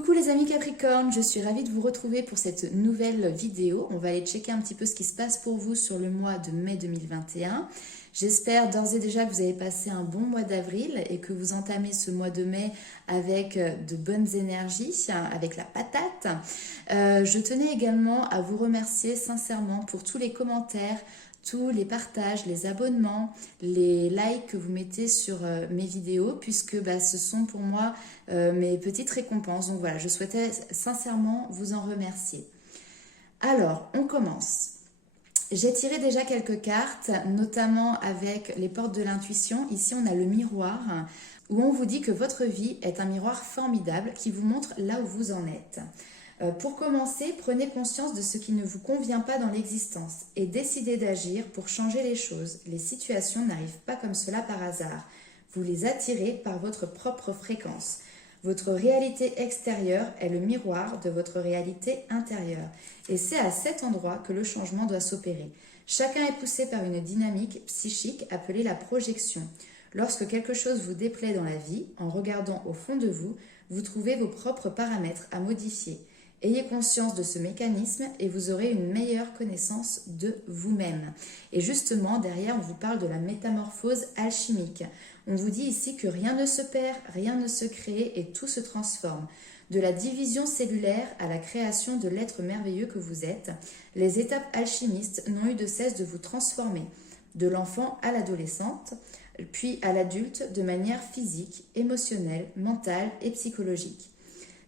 Coucou les amis Capricorne, je suis ravie de vous retrouver pour cette nouvelle vidéo. On va aller checker un petit peu ce qui se passe pour vous sur le mois de mai 2021. J'espère d'ores et déjà que vous avez passé un bon mois d'avril et que vous entamez ce mois de mai avec de bonnes énergies, avec la patate. Je tenais également à vous remercier sincèrement pour tous les commentaires, tous les partages, les abonnements, les likes que vous mettez sur mes vidéos, puisque ce sont pour moi mes petites récompenses. Donc voilà, je souhaitais sincèrement vous en remercier. Alors, on commence. J'ai tiré déjà quelques cartes, notamment avec les portes de l'intuition. Ici, on a le miroir, où on vous dit que votre vie est un miroir formidable qui vous montre là où vous en êtes. Pour commencer, prenez conscience de ce qui ne vous convient pas dans l'existence et décidez d'agir pour changer les choses. Les situations n'arrivent pas comme cela par hasard. Vous les attirez par votre propre fréquence. Votre réalité extérieure est le miroir de votre réalité intérieure. Et c'est à cet endroit que le changement doit s'opérer. Chacun est poussé par une dynamique psychique appelée la projection. Lorsque quelque chose vous déplaît dans la vie, en regardant au fond de vous, vous trouvez vos propres paramètres à modifier. Ayez conscience de ce mécanisme et vous aurez une meilleure connaissance de vous-même. Et justement, derrière, on vous parle de la métamorphose alchimique. On vous dit ici que rien ne se perd, rien ne se crée et tout se transforme. De la division cellulaire à la création de l'être merveilleux que vous êtes, les étapes alchimistes n'ont eu de cesse de vous transformer. De l'enfant à l'adolescente, puis à l'adulte de manière physique, émotionnelle, mentale et psychologique.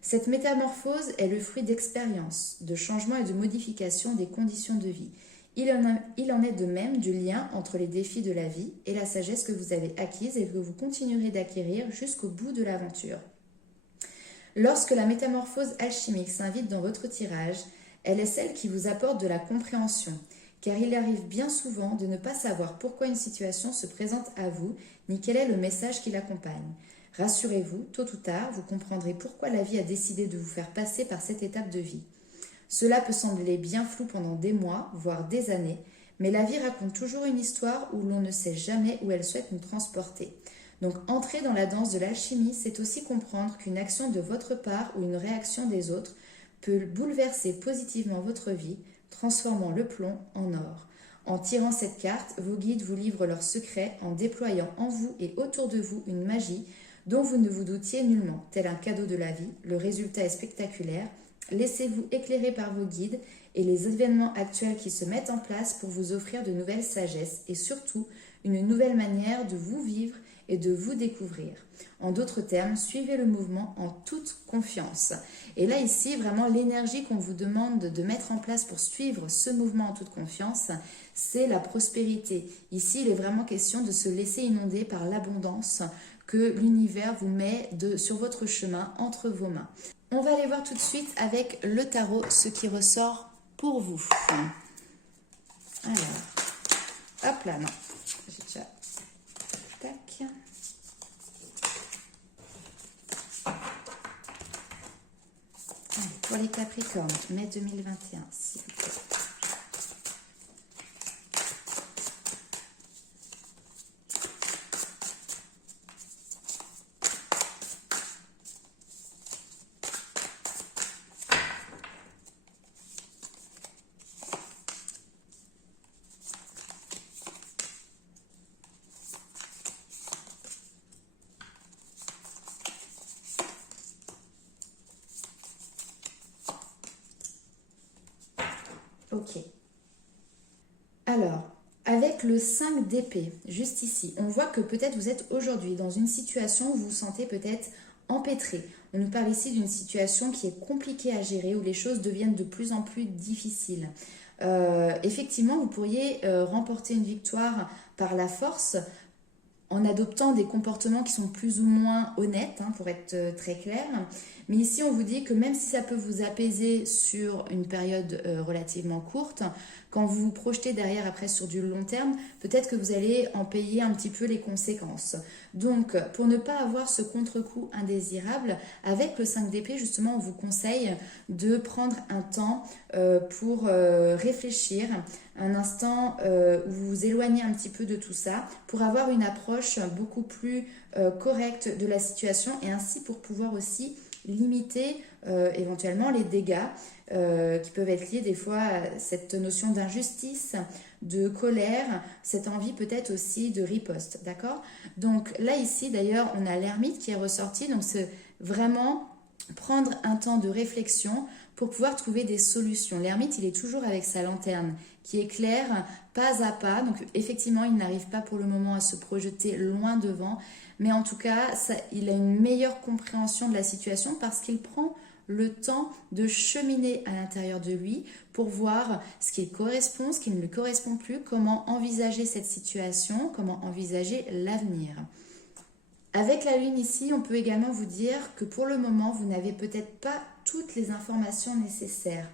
Cette métamorphose est le fruit d'expériences, de changements et de modifications des conditions de vie. Il en est de même du lien entre les défis de la vie et la sagesse que vous avez acquise et que vous continuerez d'acquérir jusqu'au bout de l'aventure. Lorsque la métamorphose alchimique s'invite dans votre tirage, elle est celle qui vous apporte de la compréhension, car il arrive bien souvent de ne pas savoir pourquoi une situation se présente à vous, ni quel est le message qui l'accompagne. Rassurez-vous, tôt ou tard, vous comprendrez pourquoi la vie a décidé de vous faire passer par cette étape de vie. Cela peut sembler bien flou pendant des mois, voire des années, mais la vie raconte toujours une histoire où l'on ne sait jamais où elle souhaite nous transporter. Donc entrer dans la danse de l'alchimie, c'est aussi comprendre qu'une action de votre part ou une réaction des autres peut bouleverser positivement votre vie, transformant le plomb en or. En tirant cette carte, vos guides vous livrent leurs secrets en déployant en vous et autour de vous une magie dont vous ne vous doutiez nullement. Tel un cadeau de la vie, le résultat est spectaculaire. Laissez-vous éclairer par vos guides et les événements actuels qui se mettent en place pour vous offrir de nouvelles sagesses et surtout une nouvelle manière de vous vivre et de vous découvrir. En d'autres termes, suivez le mouvement en toute confiance. Et là, ici, vraiment, l'énergie qu'on vous demande de mettre en place pour suivre ce mouvement en toute confiance, c'est la prospérité. Ici, il est vraiment question de se laisser inonder par l'abondance que l'univers vous met sur votre chemin, entre vos mains. On va aller voir tout de suite avec le tarot ce qui ressort pour vous. Alors, hop là, non, j'ai déjà... Tac. Allez, pour les Capricornes, mai 2021, s'il vous plaît. Ok. Alors, avec le 5 d'épée, juste ici, on voit que peut-être vous êtes aujourd'hui dans une situation où vous vous sentez peut-être empêtré. On nous parle ici d'une situation qui est compliquée à gérer, où les choses deviennent de plus en plus difficiles. Effectivement, vous pourriez remporter une victoire par la force en adoptant des comportements qui sont plus ou moins honnêtes, pour être très clair. Mais ici, on vous dit que même si ça peut vous apaiser sur une période relativement courte, quand vous vous projetez derrière après sur du long terme, peut-être que vous allez en payer un petit peu les conséquences. Donc, pour ne pas avoir ce contre-coup indésirable, avec le 5 d'épée, justement, on vous conseille de prendre un temps pour réfléchir, un instant où vous vous éloignez un petit peu de tout ça, pour avoir une approche beaucoup plus correcte de la situation et ainsi pour pouvoir aussi limiter éventuellement les dégâts qui peuvent être liés des fois à cette notion d'injustice, de colère, cette envie peut-être aussi de riposte, d'accord? Donc là ici d'ailleurs on a l'ermite qui est ressorti, donc c'est vraiment prendre un temps de réflexion pour pouvoir trouver des solutions. L'ermite, il est toujours avec sa lanterne qui éclaire pas à pas. Donc effectivement, il n'arrive pas pour le moment à se projeter loin devant. Mais en tout cas, il a une meilleure compréhension de la situation parce qu'il prend le temps de cheminer à l'intérieur de lui pour voir ce qui correspond, ce qui ne lui correspond plus, comment envisager cette situation, comment envisager l'avenir. Avec la lune ici, on peut également vous dire que pour le moment, vous n'avez peut-être pas toutes les informations nécessaires.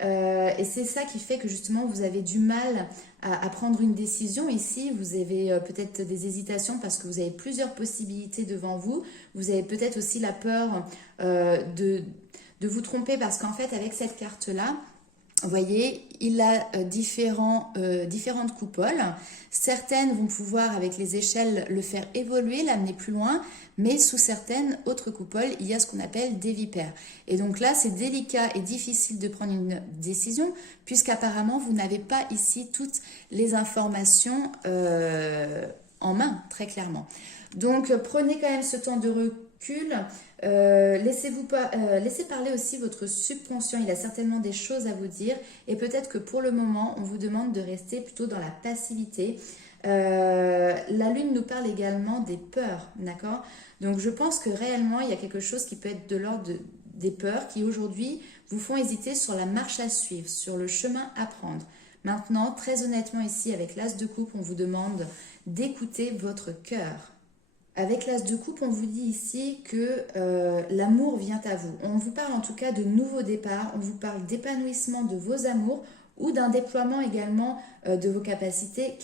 Et c'est ça qui fait que justement, vous avez du mal à prendre une décision. Ici, vous avez peut-être des hésitations parce que vous avez plusieurs possibilités devant vous. Vous avez peut-être aussi la peur de vous tromper parce qu'en fait, avec cette carte-là, vous voyez, il a différentes coupoles. Certaines vont pouvoir, avec les échelles, le faire évoluer, l'amener plus loin. Mais sous certaines autres coupoles, il y a ce qu'on appelle des vipères. Et donc là, c'est délicat et difficile de prendre une décision, puisqu'apparemment, vous n'avez pas ici toutes les informations en main, très clairement. Donc, prenez quand même ce temps de recul. Laissez parler aussi votre subconscient, il a certainement des choses à vous dire et peut-être que pour le moment on vous demande de rester plutôt dans la passivité. La lune nous parle également des peurs, d'accord? Donc je pense que réellement il y a quelque chose qui peut être de l'ordre des peurs qui aujourd'hui vous font hésiter sur la marche à suivre, sur le chemin à prendre. Maintenant, très honnêtement ici avec l'as de coupe, on vous demande d'écouter votre cœur. Avec l'as de coupe, on vous dit ici que l'amour vient à vous. On vous parle en tout cas de nouveaux départs, on vous parle d'épanouissement de vos amours ou d'un déploiement également de vos capacités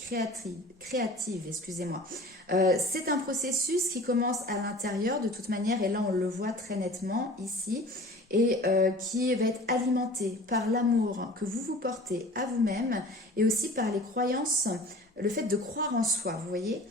créatives. Excusez-moi. C'est un processus qui commence à l'intérieur de toute manière, et là on le voit très nettement ici, et qui va être alimenté par l'amour que vous vous portez à vous-même et aussi par les croyances, le fait de croire en soi, vous voyez.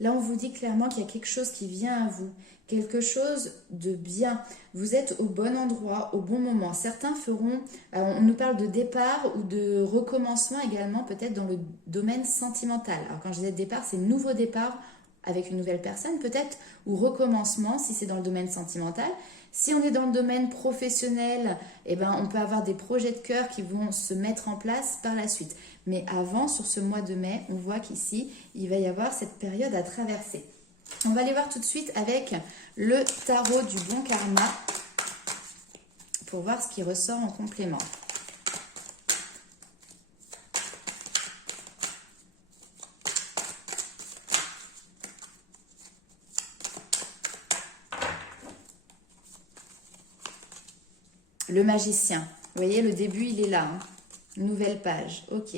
Là, on vous dit clairement qu'il y a quelque chose qui vient à vous, quelque chose de bien. Vous êtes au bon endroit, au bon moment. Certains feront, on nous parle de départ ou de recommencement également, peut-être dans le domaine sentimental. Alors quand je disais départ, c'est nouveau départ avec une nouvelle personne peut-être, ou recommencement si c'est dans le domaine sentimental. Si on est dans le domaine professionnel, eh ben, on peut avoir des projets de cœur qui vont se mettre en place par la suite. Mais avant, sur ce mois de mai, on voit qu'ici, il va y avoir cette période à traverser. On va aller voir tout de suite avec le tarot du bon karma pour voir ce qui ressort en complément. Le magicien. Vous voyez, le début, il est là. Hein. Nouvelle page. Ok.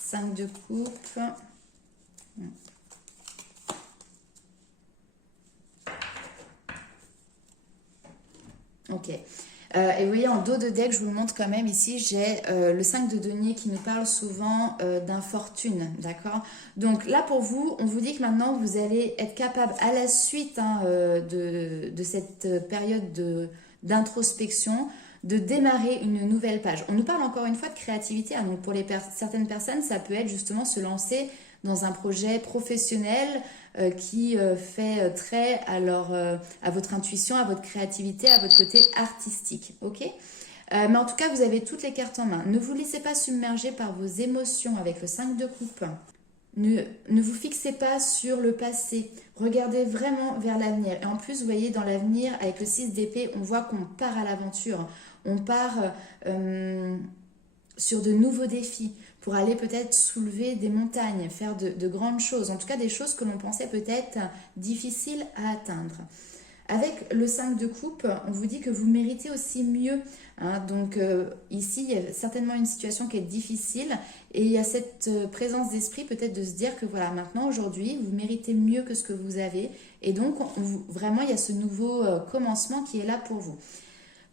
5 de coupe. Ok. Et vous voyez, en dos de deck, je vous le montre quand même ici, j'ai le 5 de denier qui nous parle souvent d'infortune, d'accord? Donc là, pour vous, on vous dit que maintenant, vous allez être capable, à la suite de cette période d'introspection, de démarrer une nouvelle page. On nous parle encore une fois de créativité, hein, donc pour certaines personnes, ça peut être justement se lancer dans un projet professionnel qui fait trait à votre intuition, à votre créativité, à votre côté artistique, ok? Mais en tout cas, vous avez toutes les cartes en main. Ne vous laissez pas submerger par vos émotions avec le 5 de coupe. Ne vous fixez pas sur le passé. Regardez vraiment vers l'avenir. Et en plus, vous voyez, dans l'avenir, avec le 6 d'épée, on voit qu'on part à l'aventure. On part sur de nouveaux défis pour aller peut-être soulever des montagnes, faire de grandes choses. En tout cas, des choses que l'on pensait peut-être difficiles à atteindre. Avec le 5 de coupe, on vous dit que vous méritez aussi mieux. Hein. Donc ici, il y a certainement une situation qui est difficile et il y a cette présence d'esprit peut-être de se dire que voilà, maintenant, aujourd'hui, vous méritez mieux que ce que vous avez. Et donc, vraiment, il y a ce nouveau commencement qui est là pour vous.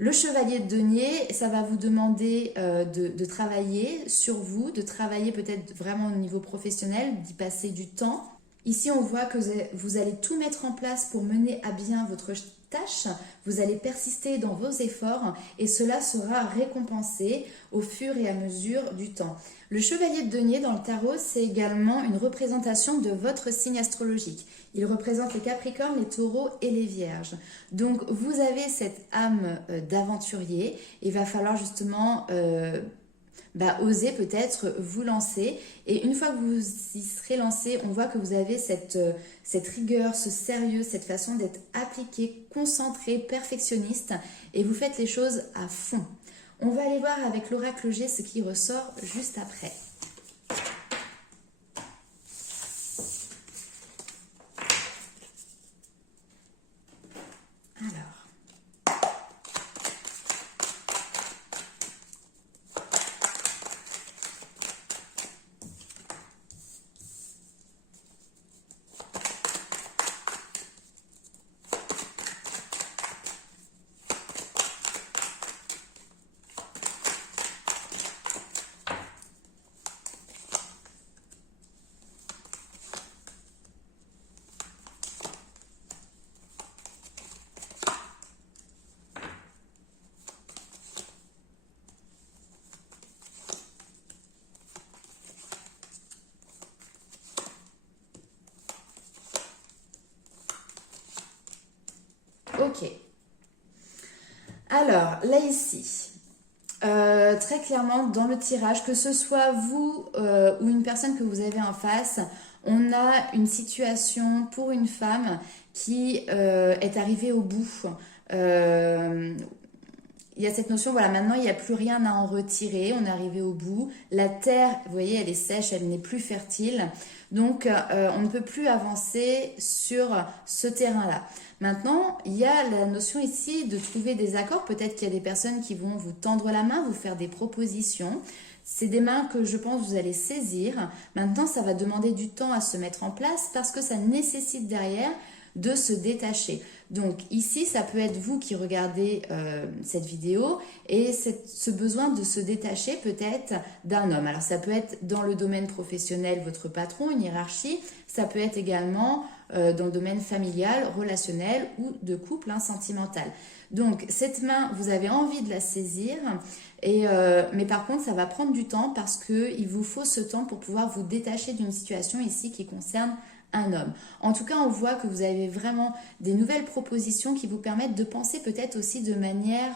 Le chevalier de denier, ça va vous demander de travailler sur vous, de travailler peut-être vraiment au niveau professionnel, d'y passer du temps. Ici, on voit que vous allez tout mettre en place pour mener à bien votre tâche, vous allez persister dans vos efforts et cela sera récompensé au fur et à mesure du temps. Le chevalier de denier dans le tarot, c'est également une représentation de votre signe astrologique. Il représente les Capricornes, les Taureaux et les Vierges. Donc vous avez cette âme d'aventurier. Il va falloir justement oser peut-être vous lancer. Et une fois que vous y serez lancé, on voit que vous avez cette rigueur, ce sérieux, cette façon d'être appliqué, concentré, perfectionniste. Et vous faites les choses à fond. On va aller voir avec l'oracle G ce qui ressort juste après. Ok. Alors, là ici, très clairement dans le tirage, que ce soit vous ou une personne que vous avez en face, on a une situation pour une femme qui est arrivée au bout. Il y a cette notion, voilà, maintenant il n'y a plus rien à en retirer, on est arrivé au bout. La terre, vous voyez, elle est sèche, elle n'est plus fertile. Donc, on ne peut plus avancer sur ce terrain-là. Maintenant, il y a la notion ici de trouver des accords. Peut-être qu'il y a des personnes qui vont vous tendre la main, vous faire des propositions. C'est des mains que je pense vous allez saisir. Maintenant, ça va demander du temps à se mettre en place parce que ça nécessite derrière de se détacher. Donc ici, ça peut être vous qui regardez cette vidéo et ce besoin de se détacher peut-être d'un homme. Alors ça peut être dans le domaine professionnel, votre patron, une hiérarchie. Ça peut être également dans le domaine familial, relationnel ou de couple sentimental. Donc cette main, vous avez envie de la saisir, mais par contre ça va prendre du temps parce qu'il vous faut ce temps pour pouvoir vous détacher d'une situation ici qui concerne un homme. En tout cas, on voit que vous avez vraiment des nouvelles propositions qui vous permettent de penser peut-être aussi de manière,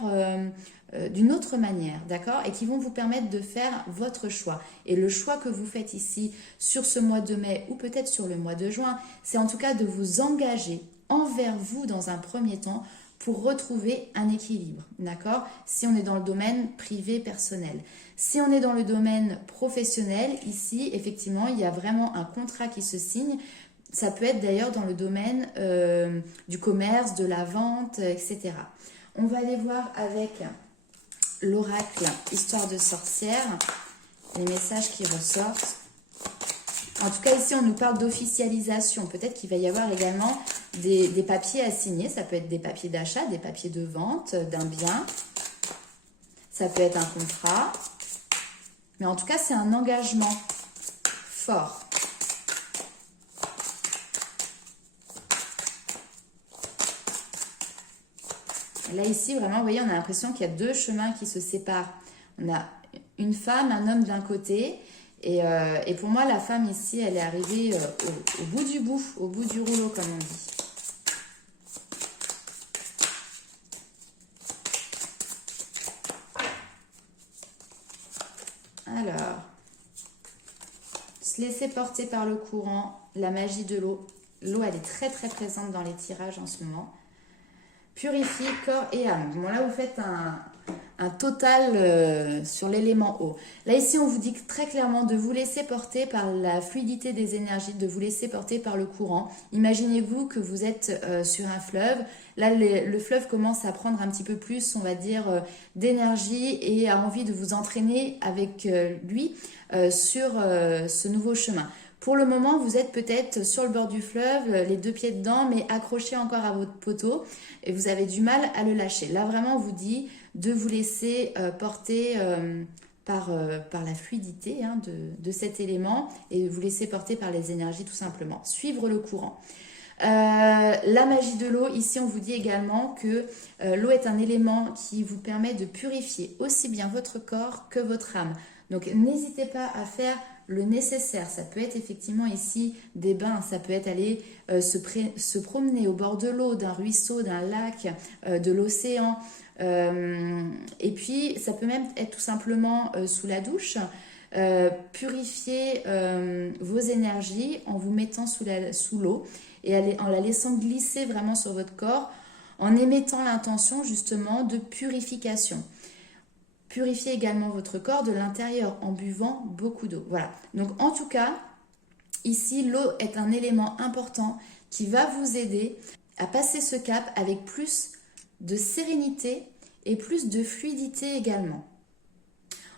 d'une autre manière, d'accord? Et qui vont vous permettre de faire votre choix. Et le choix que vous faites ici sur ce mois de mai ou peut-être sur le mois de juin, c'est en tout cas de vous engager envers vous dans un premier temps pour retrouver un équilibre, d'accord? Si on est dans le domaine privé personnel. Si on est dans le domaine professionnel, ici, effectivement, il y a vraiment un contrat qui se signe. Ça peut être d'ailleurs dans le domaine du commerce, de la vente, etc. On va aller voir avec l'oracle Histoire de sorcière, les messages qui ressortent. En tout cas, ici, on nous parle d'officialisation. Peut-être qu'il va y avoir également des papiers à signer. Ça peut être des papiers d'achat, des papiers de vente d'un bien. Ça peut être un contrat. Mais en tout cas, c'est un engagement fort. Et là, ici, vraiment, vous voyez, on a l'impression qu'il y a deux chemins qui se séparent. On a une femme, un homme d'un côté. Et pour moi, la femme ici, elle est arrivée au bout du rouleau, comme on dit. Alors, se laisser porter par le courant, la magie de l'eau. L'eau, elle est très très présente dans les tirages en ce moment. Purifie corps et âme. Bon, là, vous faites un total sur l'élément eau. Là, ici, on vous dit très clairement de vous laisser porter par la fluidité des énergies, de vous laisser porter par le courant. Imaginez-vous que vous êtes sur un fleuve. Là, le fleuve commence à prendre un petit peu plus, on va dire, d'énergie et a envie de vous entraîner avec lui sur ce nouveau chemin. Pour le moment, vous êtes peut-être sur le bord du fleuve, les deux pieds dedans, mais accroché encore à votre poteau et vous avez du mal à le lâcher. Là, vraiment, on vous dit de vous laisser porter par la fluidité de cet élément et de vous laisser porter par les énergies tout simplement. Suivre le courant. La magie de l'eau, ici on vous dit également que l'eau est un élément qui vous permet de purifier aussi bien votre corps que votre âme. Donc n'hésitez pas à faire le nécessaire. Ça peut être effectivement ici des bains, ça peut être aller se promener au bord de l'eau, d'un ruisseau, d'un lac, de l'océan. Et puis ça peut même être tout simplement sous la douche. Purifier vos énergies en vous mettant sous l'eau et en la laissant glisser vraiment sur votre corps, en émettant l'intention justement de purification. Purifiez également votre corps de l'intérieur en buvant beaucoup d'eau. Voilà. Donc en tout cas, ici, l'eau est un élément important qui va vous aider à passer ce cap avec plus de sérénité et plus de fluidité également.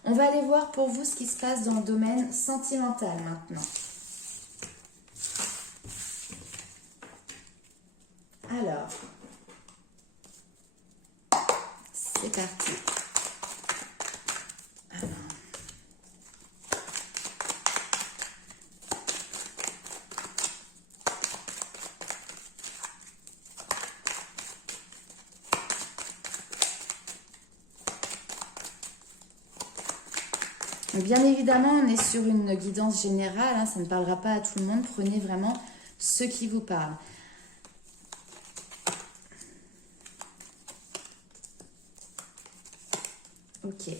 On va aller voir pour vous ce qui se passe dans le domaine sentimental maintenant. Alors, c'est parti. Alors. Bien évidemment, on est sur une guidance générale, hein, ça ne parlera pas à tout le monde. Prenez vraiment ce qui vous parle. Ok.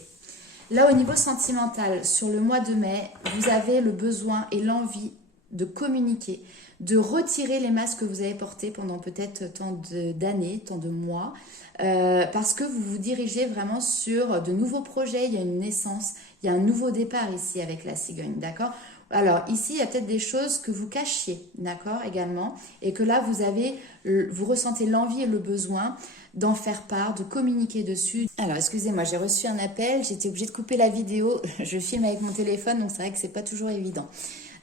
Là, au niveau sentimental, sur le mois de mai, vous avez le besoin et l'envie de communiquer, de retirer les masques que vous avez portés pendant peut-être tant d'années, tant de mois, parce que vous vous dirigez vraiment sur de nouveaux projets, il y a une naissance, il y a un nouveau départ ici avec la cigogne, d'accord? Alors ici, il y a peut-être des choses que vous cachiez, d'accord, également, et que là, vous ressentez l'envie et le besoin d'en faire part, de communiquer dessus. Alors, excusez-moi, j'ai reçu un appel, j'étais obligée de couper la vidéo, je filme avec mon téléphone, donc c'est vrai que c'est pas toujours évident.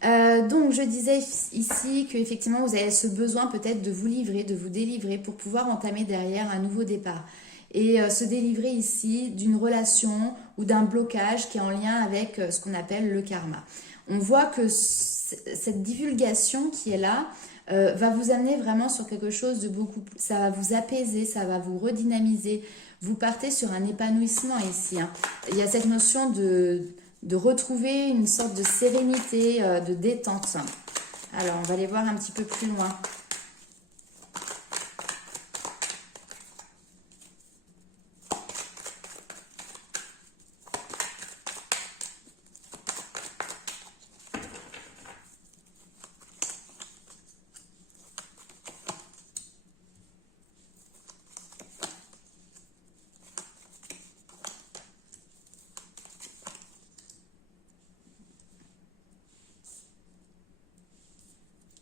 Donc, je disais ici qu'effectivement, vous avez ce besoin peut-être de vous livrer, de vous délivrer pour pouvoir entamer derrière un nouveau départ. Et se délivrer ici d'une relation ou d'un blocage qui est en lien avec ce qu'on appelle le karma. On voit que cette divulgation qui est là va vous amener vraiment sur quelque chose de beaucoup... Ça va vous apaiser, ça va vous redynamiser. Vous partez sur un épanouissement ici. Hein. Il y a cette notion de retrouver une sorte de sérénité, de détente. Alors, on va aller voir un petit peu plus loin.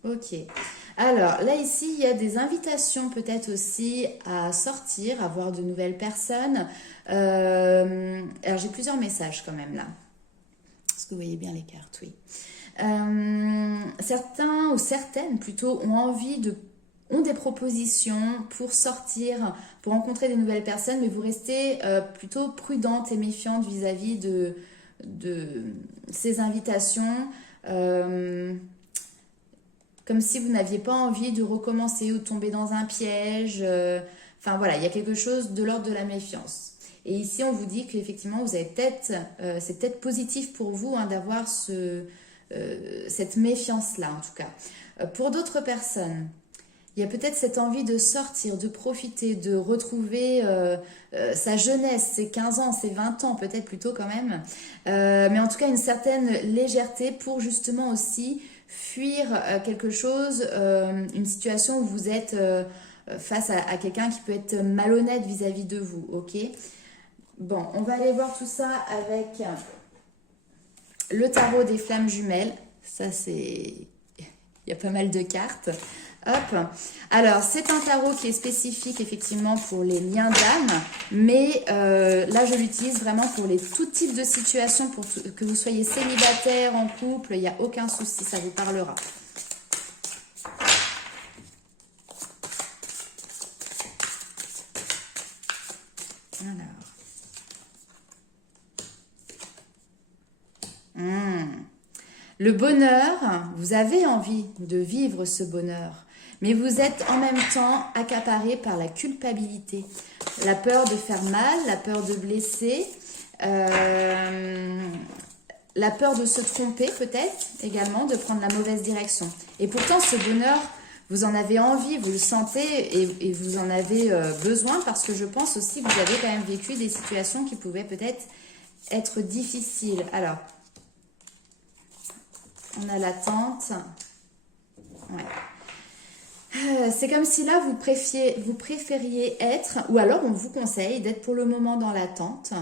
Ok. Alors là ici, il y a des invitations peut-être aussi à sortir, à voir de nouvelles personnes. Alors j'ai plusieurs messages quand même là. Est-ce que vous voyez bien les cartes? Oui. Certains ou certaines plutôt ont des propositions pour sortir, pour rencontrer des nouvelles personnes, mais vous restez plutôt prudente et méfiante vis-à-vis de ces invitations. Comme si vous n'aviez pas envie de recommencer ou de tomber dans un piège. Enfin voilà, il y a quelque chose de l'ordre de la méfiance. Et ici, on vous dit qu'effectivement, vous avez c'est peut-être positif pour vous hein, d'avoir cette méfiance-là, en tout cas. Pour d'autres personnes, il y a peut-être cette envie de sortir, de profiter, de retrouver sa jeunesse, ses 15 ans, ses 20 ans, peut-être plutôt quand même. Mais en tout cas, une certaine légèreté pour justement aussi fuir quelque chose, une situation où vous êtes face à quelqu'un qui peut être malhonnête vis-à-vis de vous, ok? Bon, on va aller voir tout ça avec le tarot des flammes jumelles. Ça, c'est... Il y a pas mal de cartes. Hop. Alors, c'est un tarot qui est spécifique effectivement pour les liens d'âme, mais là, je l'utilise vraiment pour tout type de situation, pour que vous soyez célibataire, en couple, il n'y a aucun souci, ça vous parlera. Alors. Le bonheur, vous avez envie de vivre ce bonheur, Mais vous êtes en même temps accaparé par la culpabilité, la peur de faire mal, la peur de blesser, la peur de se tromper peut-être également, de prendre la mauvaise direction. Et pourtant, ce bonheur, vous en avez envie, vous le sentez et vous en avez besoin parce que je pense aussi que vous avez quand même vécu des situations qui pouvaient peut-être être difficiles. Alors, on a l'attente. Ouais. C'est comme si là, vous préfériez être, ou alors on vous conseille d'être pour le moment dans l'attente.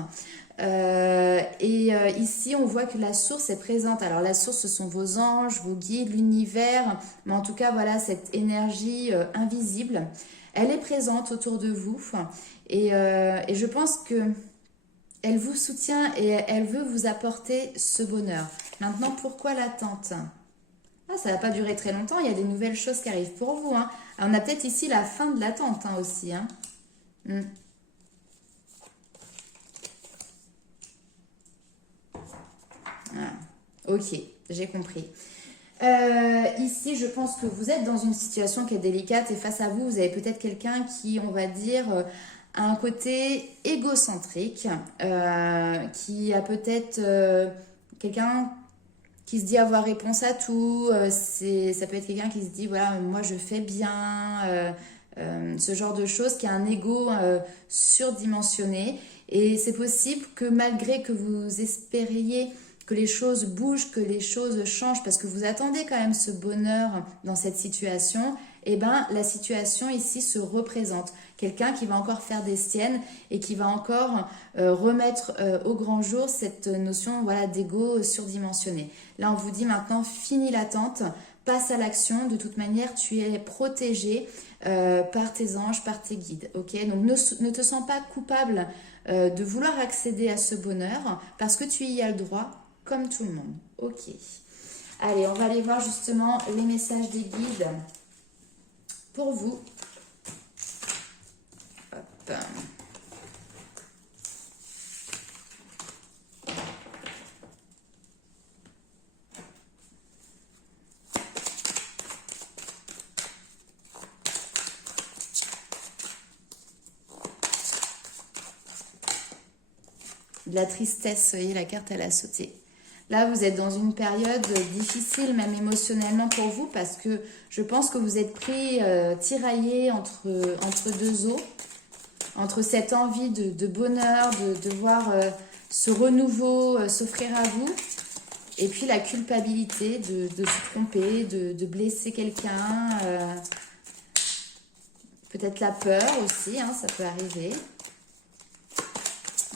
Ici, on voit que la source est présente. Alors, la source, ce sont vos anges, vos guides, l'univers. Mais en tout cas, voilà, cette énergie invisible, elle est présente autour de vous. Et je pense que elle vous soutient et elle veut vous apporter ce bonheur. Maintenant, pourquoi l'attente ? Ah, ça ne va pas durer très longtemps, il y a des nouvelles choses qui arrivent pour vous. Hein. Alors, on a peut-être ici la fin de l'attente aussi. Hein. Ah, ok, j'ai compris. Ici, je pense que vous êtes dans une situation qui est délicate et face à vous, vous avez peut-être quelqu'un qui, on va dire, a un côté égocentrique, qui a peut-être quelqu'un qui se dit avoir réponse à tout. Ça peut être quelqu'un qui se dit, voilà, moi je fais bien, ce genre de choses, qui a un ego surdimensionné. Et c'est possible que malgré que vous espériez que les choses bougent, que les choses changent, parce que vous attendez quand même ce bonheur dans cette situation, et ben la situation ici se représente. Quelqu'un qui va encore faire des siennes et qui va encore remettre au grand jour cette notion voilà, d'ego surdimensionné. Là, on vous dit maintenant, finis l'attente, passe à l'action. De toute manière, tu es protégé par tes anges, par tes guides. Ok, donc ne te sens pas coupable de vouloir accéder à ce bonheur parce que tu y as le droit comme tout le monde. Ok. Allez, on va aller voir justement les messages des guides pour vous. Hop. De la tristesse, vous voyez, la carte, elle a sauté. Là, vous êtes dans une période difficile, même émotionnellement pour vous, parce que je pense que vous êtes pris, tiraillé entre deux eaux, entre cette envie de bonheur, de voir ce renouveau s'offrir à vous, et puis la culpabilité de se tromper, de blesser quelqu'un, peut-être la peur aussi, hein, ça peut arriver.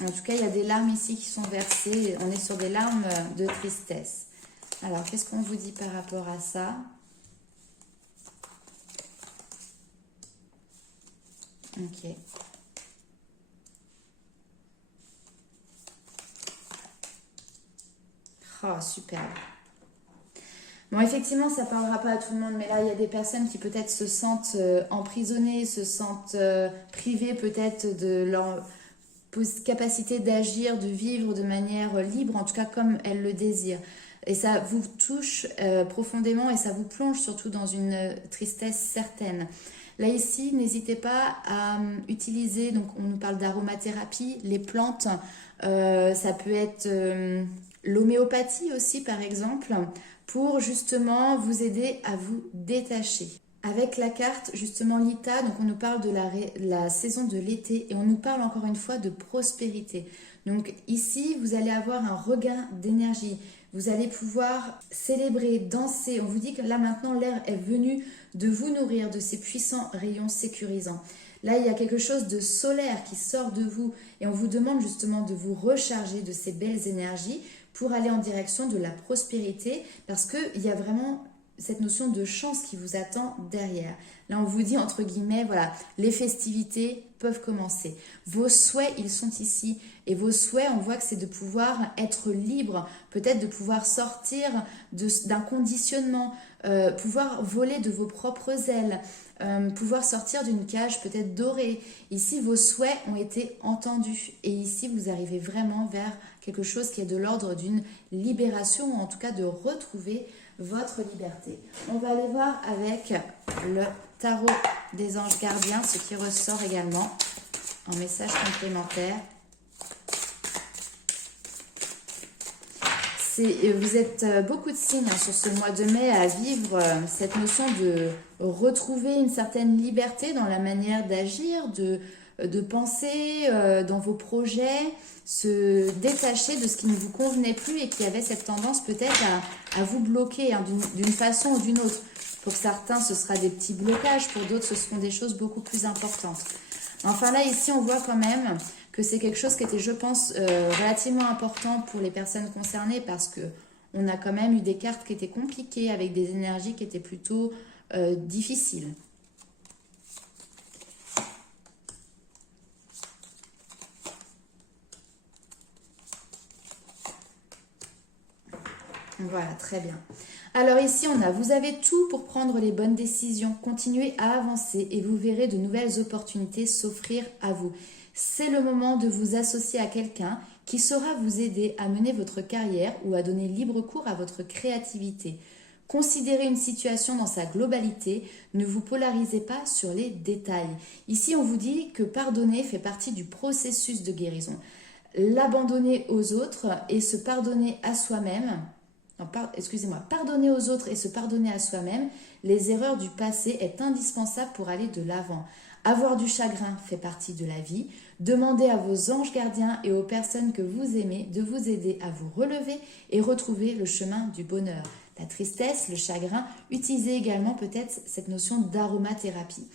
En tout cas, il y a des larmes ici qui sont versées. On est sur des larmes de tristesse. Alors, qu'est-ce qu'on vous dit par rapport à ça? Ok. Oh, super. Bon, effectivement, ça ne parlera pas à tout le monde, mais là, il y a des personnes qui peut-être se sentent emprisonnées, se sentent privées peut-être de leur capacité d'agir, de vivre de manière libre, en tout cas comme elles le désirent. Et ça vous touche profondément et ça vous plonge surtout dans une tristesse certaine. Là ici, n'hésitez pas à utiliser, donc on nous parle d'aromathérapie, les plantes, ça peut être l'homéopathie aussi par exemple, pour justement vous aider à vous détacher. Avec la carte justement Lita, donc on nous parle de la saison de l'été et on nous parle encore une fois de prospérité. Donc ici, vous allez avoir un regain d'énergie. Vous allez pouvoir célébrer, danser. On vous dit que là maintenant, l'air est venu de vous nourrir de ces puissants rayons sécurisants. Là, il y a quelque chose de solaire qui sort de vous et on vous demande justement de vous recharger de ces belles énergies pour aller en direction de la prospérité parce qu'il y a vraiment cette notion de chance qui vous attend derrière. Là, on vous dit, entre guillemets, voilà, les festivités peuvent commencer. Vos souhaits, ils sont ici. Et vos souhaits, on voit que c'est de pouvoir être libre, peut-être de pouvoir sortir d'un conditionnement, pouvoir voler de vos propres ailes, pouvoir sortir d'une cage peut-être dorée. Ici, vos souhaits ont été entendus. Et ici, vous arrivez vraiment vers quelque chose qui est de l'ordre d'une libération, ou en tout cas de retrouver votre liberté. On va aller voir avec le tarot des anges gardiens, ce qui ressort également en message complémentaire. Vous êtes beaucoup de signes sur ce mois de mai à vivre cette notion de retrouver une certaine liberté dans la manière d'agir, de penser dans vos projets, se détacher de ce qui ne vous convenait plus et qui avait cette tendance peut-être à vous bloquer hein, d'une façon ou d'une autre. Pour certains, ce sera des petits blocages, pour d'autres, ce seront des choses beaucoup plus importantes. Enfin là, ici, on voit quand même que c'est quelque chose qui était, je pense, relativement important pour les personnes concernées parce que on a quand même eu des cartes qui étaient compliquées avec des énergies qui étaient plutôt difficiles. Voilà, très bien. Alors ici, on a, vous avez tout pour prendre les bonnes décisions, continuez à avancer et vous verrez de nouvelles opportunités s'offrir à vous. C'est le moment de vous associer à quelqu'un qui saura vous aider à mener votre carrière ou à donner libre cours à votre créativité. Considérez une situation dans sa globalité, ne vous polarisez pas sur les détails. Ici, on vous dit que pardonner fait partie du processus de guérison. L'abandonner aux autres et se pardonner à soi-même, pardonner aux autres et se pardonner à soi-même, les erreurs du passé est indispensable pour aller de l'avant. Avoir du chagrin fait partie de la vie. Demandez à vos anges gardiens et aux personnes que vous aimez de vous aider à vous relever et retrouver le chemin du bonheur. La tristesse, le chagrin, utilisez également peut-être cette notion d'aromathérapie.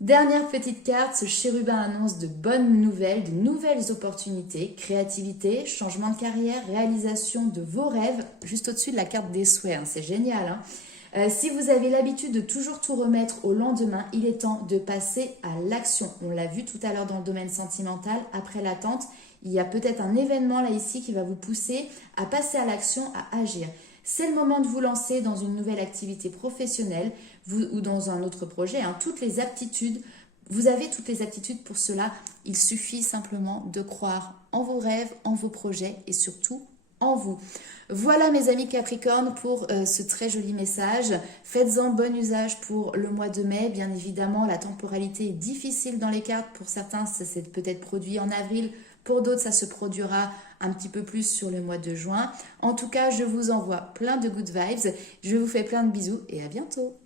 Dernière petite carte, ce chérubin annonce de bonnes nouvelles, de nouvelles opportunités, créativité, changement de carrière, réalisation de vos rêves, juste au-dessus de la carte des souhaits, hein, c'est génial. Hein. Si vous avez l'habitude de toujours tout remettre au lendemain, il est temps de passer à l'action. On l'a vu tout à l'heure dans le domaine sentimental, après l'attente, il y a peut-être un événement là ici qui va vous pousser à passer à l'action, à agir. C'est le moment de vous lancer dans une nouvelle activité professionnelle ou dans un autre projet. Hein. Toutes les aptitudes, vous avez toutes les aptitudes pour cela. Il suffit simplement de croire en vos rêves, en vos projets et surtout en vous. Voilà mes amis Capricorne pour ce très joli message. Faites-en bon usage pour le mois de mai. Bien évidemment, la temporalité est difficile dans les cartes. Pour certains, ça s'est peut-être produit en avril. Pour d'autres, ça se produira un petit peu plus sur le mois de juin. En tout cas, je vous envoie plein de good vibes. Je vous fais plein de bisous et à bientôt.